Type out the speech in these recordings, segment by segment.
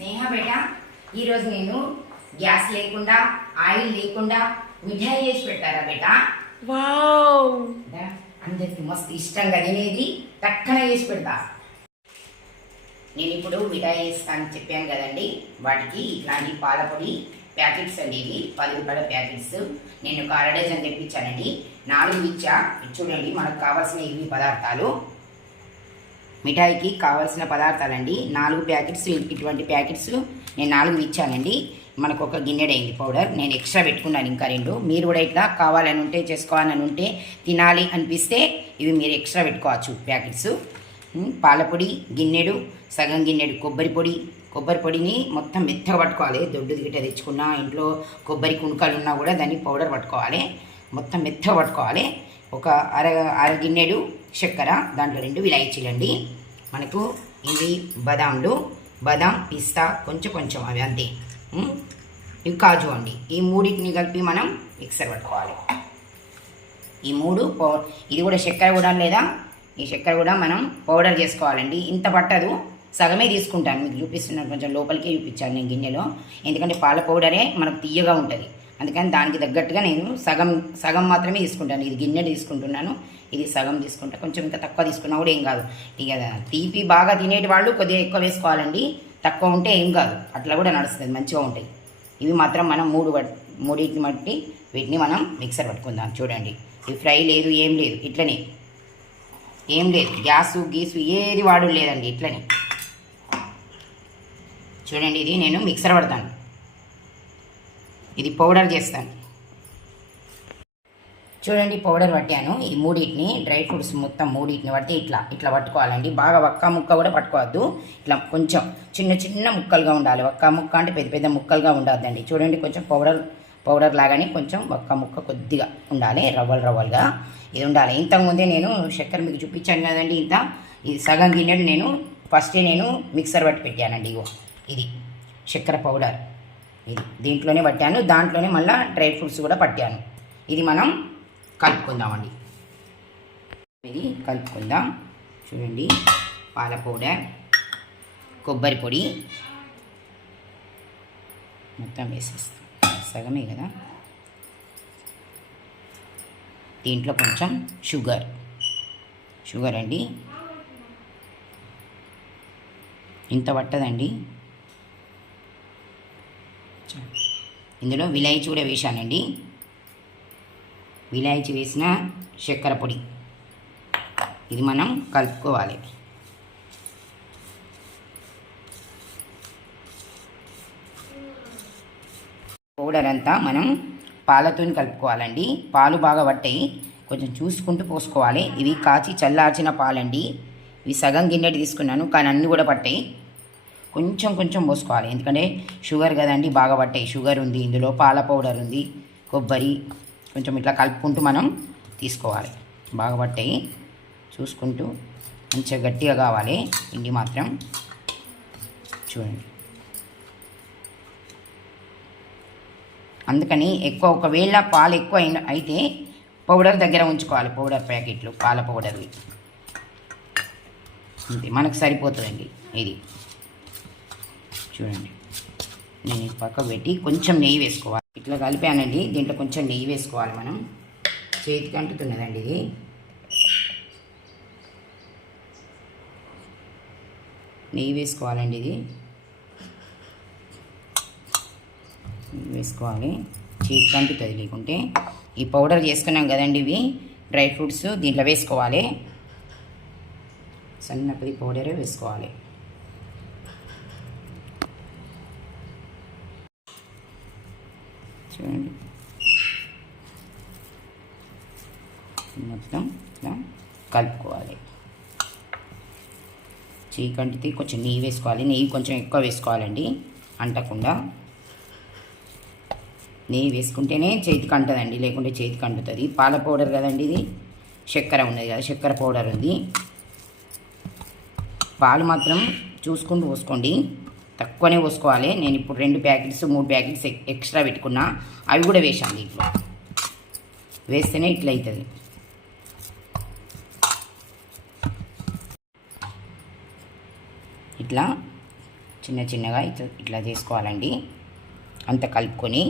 స్నేహ బేట ఈరోజు నేను గ్యాస్ లేకుండా ఆయిల్ లేకుండా మిఠాయి చేసి పెట్టారా బేట. వావ్, అందరికి మస్తు ఇష్టంగా తినేది టక్కన చేసి పెడతా. నేను ఇప్పుడు మిఠాయి చేస్తానని చెప్పాను కదండి, వాటికి ఇట్లాంటి పాలపొడి ప్యాకెట్స్ అండి, ఇవి 10 రూపాయల ప్యాకెట్స్. నేను ఒక అర డజన్ తెప్పించానండి, 4 ఇచ్చా. చూడండి మనకు కావాల్సిన ఇవి పదార్థాలు, మిఠాయికి కావాల్సిన పదార్థాలండి. 4 ప్యాకెట్స్, ఇటువంటి ప్యాకెట్స్ నేను 4 ఇచ్చానండి. మనకు ఒక గిన్నెడైంది పౌడర్, నేను ఎక్స్ట్రా పెట్టుకున్నాను ఇంకా 2. మీరు కూడా ఇట్లా కావాలని ఉంటే, చేసుకోవాలని ఉంటే, తినాలి అనిపిస్తే ఇవి మీరు ఎక్స్ట్రా పెట్టుకోవచ్చు ప్యాకెట్స్. పాలపొడి గిన్నెడు, సగం గిన్నెడు కొబ్బరి పొడిని మొత్తం మెత్తగా పట్టుకోవాలి. దొడ్డుది గిట్ట తెచ్చుకున్నా, ఇంట్లో కొబ్బరి కుణుకలు ఉన్నా కూడా దాన్ని పౌడర్ పట్టుకోవాలి, మొత్తం మెత్తగా పట్టుకోవాలి. ఒక అర గిన్నెడు చక్కెర, దాంట్లో 2 ఇలాచీలండి. మనకు ఇవి బాదాం పిస్తా కొంచెం అవి అంతే. ఇవి కాజు అండి. ఈ మూడింటిని కలిపి మనం మిక్సర్ పట్టుకోవాలి. ఈ 3 ఇది కూడా చక్కెర కూడా లేదా, ఈ చక్కెర కూడా మనం పౌడర్ చేసుకోవాలండి. ఇంత పట్టదు, సగమే తీసుకుంటాను, మీకు చూపిస్తున్నాను, కొంచెం లోపలికే చూపించాను నేను గిన్నెలో. ఎందుకంటే పాల పౌడరే మనకు తీయగా ఉంటుంది, అందుకని దానికి తగ్గట్టుగా నేను సగం మాత్రమే తీసుకుంటాను. ఇది గిన్నె తీసుకుంటున్నాను, ఇది సగం తీసుకుంటా. కొంచెం ఇంకా తక్కువ తీసుకున్నా కూడా ఏం కాదు. ఇక తీపి బాగా తినేటి వాళ్ళు కొద్దిగా ఎక్కువ వేసుకోవాలండి, తక్కువ ఉంటే ఏం కాదు, అట్లా కూడా నడుస్తుంది, మంచిగా ఉంటాయి. ఇవి మాత్రం మనం మూడింటిని బట్టి వీటిని మనం మిక్సర్ పట్టుకుందాం. చూడండి, ఈ ఫ్రై లేదు, ఏం లేదు, ఇట్లనే ఏం లేదు, గీసు ఏది వాడు లేదండి, ఇట్లనే. చూడండి, ఇది నేను మిక్సర్ పడతాను, ఇది పౌడర్ చేస్తాను. చూడండి, పౌడర్ పట్టాను. ఈ మూడింటిని, డ్రై ఫ్రూట్స్ మొత్తం మూడింటిని పట్టి ఇట్లా పట్టుకోవాలండి. బాగా ఒక్క ముక్క కూడా పట్టుకోవద్దు, ఇట్లా కొంచెం చిన్న ముక్కలుగా ఉండాలి. ఒక్క ముక్క అంటే పెద్ద ముక్కలుగా ఉండద్దండి. చూడండి, కొంచెం పౌడర్ లాగానే కొంచెం ఒక్క ముక్క కొద్దిగా ఉండాలి, రవ్వలుగా ఇది ఉండాలి. ఇంతకుముందే నేను చక్కెర మీకు చూపించాను కదండి, ఇది సగం గిన్నెడు నేను ఫస్టే మిక్సర్ పట్టి పెట్టానండి. ఇది చక్కెర పౌడర్, ఇది దీంట్లోనే పట్టాను, దాంట్లోనే మళ్ళీ డ్రై ఫ్రూట్స్ కూడా పట్టాను. ఇది మనం కలుపుకుందామండి. ఇది కలుపుకుందాం. చూడండి, పాల పౌడర్, కొబ్బరి పొడి మొత్తం వేసేస్తాం, సగమే కదా. దీంట్లో కొంచెం షుగర్ అండి, ఇంత పట్టదండి. ఇందులో విలాయచీ కూడా వేసానండి, విలాయచీ వేసిన చక్కెర పొడి, ఇది మనం కలుపుకోవాలి. పౌడర్ అంతా మనం పాలతో కలుపుకోవాలండి. పాలు బాగా పట్టాయి, కొంచెం చూసుకుంటూ పోసుకోవాలి. ఇవి కాచి చల్లార్చిన పాలండి, ఇవి సగం గిన్నెటి తీసుకున్నాను, కానీ అన్నీ కూడా పట్టాయి. కొంచెం పోసుకోవాలి, ఎందుకంటే షుగర్ కదండి, బాగా పట్టాయి. షుగర్ ఉంది ఇందులో, పాల పౌడర్ ఉంది, కొబ్బరి, కొంచెం ఇట్లా కలుపుకుంటూ మనం తీసుకోవాలి. బాగా పట్టాయి, చూసుకుంటూ మంచిగా గట్టిగా కావాలి పిండి మాత్రం. చూడండి, అందుకని ఒకవేళ పాలు ఎక్కువ అయితే పౌడర్ దగ్గర ఉంచుకోవాలి, పౌడర్ ప్యాకెట్లు, పాల పౌడర్వి అంతే, మనకు సరిపోతుందండి. ఇది చూడండి, నేను పక్కకు పెట్టి కొంచెం నెయ్యి వేసుకోవాలి. ఇట్లా కలిపానండి, దీంట్లో కొంచెం నెయ్యి వేసుకోవాలి. మనం చేతికి అంటుతున్నదండి, ఇది నెయ్యి వేసుకోవాలండి, ఇది వేసుకోవాలి, చేతికి అంటుతుంది లేకుంటే. ఈ పౌడర్ చేసుకున్నాం కదండి, ఇవి డ్రై ఫ్రూట్స్ దీంట్లో వేసుకోవాలి, సన్నపది పౌడరే వేసుకోవాలి. చూడండి, మొత్తం ఇట్లా కలుపుకోవాలి. చీకంటితే కొంచెం నెయ్యి వేసుకోవాలి, నెయ్యి కొంచెం ఎక్కువ వేసుకోవాలండి, అంటకుండా. నెయ్యి వేసుకుంటేనే చేతికి అంటదండి, లేకుంటే చేతికి అంటుతుంది. పాల పౌడర్ కదండి, ఇది చక్కెర ఉన్నది కదా, చక్కెర పౌడర్ ఉంది. పాలు మాత్రం చూసుకుంటూ పోసుకోండి, తక్కువనే పోసుకోవాలి. నేను ఇప్పుడు 2 ప్యాకెట్స్ 3 ప్యాకెట్స్ ఎక్స్ట్రా పెట్టుకున్నా, అవి కూడా వేసాను దీంట్లో. వేస్తేనే ఇట్లా అవుతుంది. ఇట్లా చిన్న చిన్నగా ఇట్లా చేసుకోవాలండి. అంత కలుపుకొని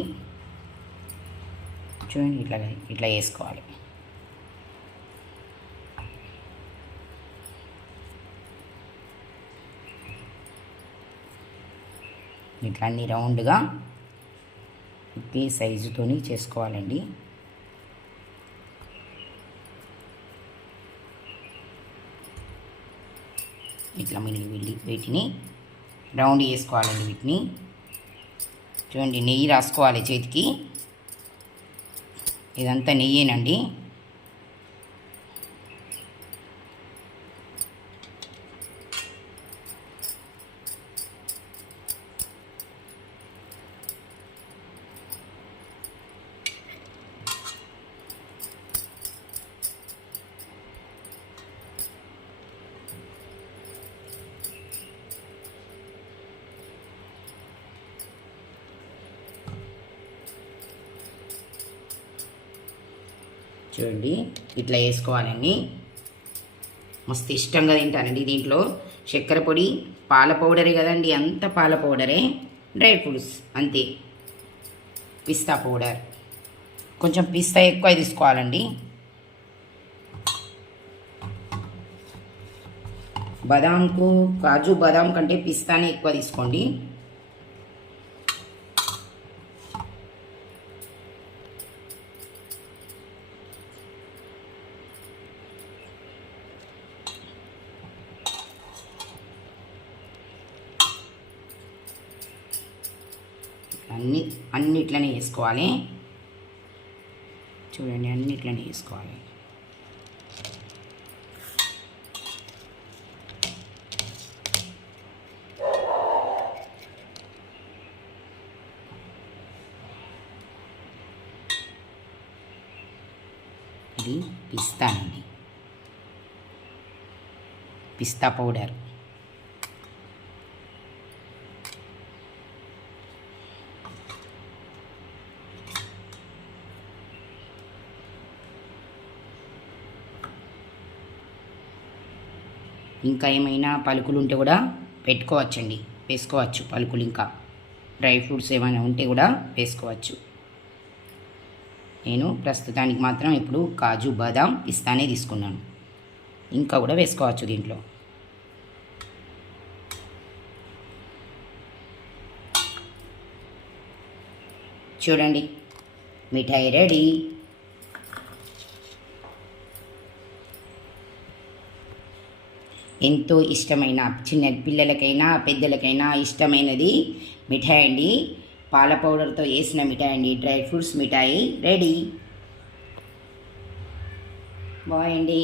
చూడండి ఇట్లా ఇట్లా వేసుకోవాలి. ఇట్లా అన్ని రౌండ్గా ఒకే సైజుతోని చేసుకోవాలండి. ఇట్లా వీటిని రౌండ్ చేసుకోవాలండి. వీటిని చూడండి నెయ్యి రాసుకోవాలి చేతికి. ఇదంతా నెయ్యేనండి. చూడండి ఇట్లా వేసుకోవాలండి. మస్తు ఇష్టంగా తింటారండి. దీంట్లో చక్కెర పొడి, పాల పౌడరే కదండి, అంత పాల పౌడరే. డ్రై ఫ్రూట్స్ అంతే, పిస్తా పౌడర్, కొంచెం పిస్తా ఎక్కువ తీసుకోవాలండి. కాజు బాదాం కంటే పిస్తానే ఎక్కువ తీసుకోండి. అన్నిట్లనే వేసుకోవాలి. చూడండి అన్నిట్లనే వేసుకోవాలి. ఇది పిస్తా అండి, పిస్తా పౌడర్. ఇంకా ఏమైనా పలుకులు ఉంటే కూడా పెట్టుకోవచ్చండి, వేసుకోవచ్చు పలుకులు. ఇంకా డ్రై ఫ్రూట్స్ ఏమైనా ఉంటే కూడా వేసుకోవచ్చు. నేను ప్రస్తుతానికి మాత్రం ఇప్పుడు కాజు బాదాం పిస్తానే తీసుకున్నాను. ఇంకా కూడా వేసుకోవచ్చు దీంట్లో. చూడండి మిఠాయి రెడీ. ఎంతో ఇష్టమైన చిన్న పిల్లలకైనా పెద్దలకైనా ఇష్టమైనది మిఠాయి అండి. పాల పౌడర్తో వేసిన మిఠాయి అండి. డ్రై ఫ్రూట్స్ మిఠాయి రెడీ. బాయ్ అండి.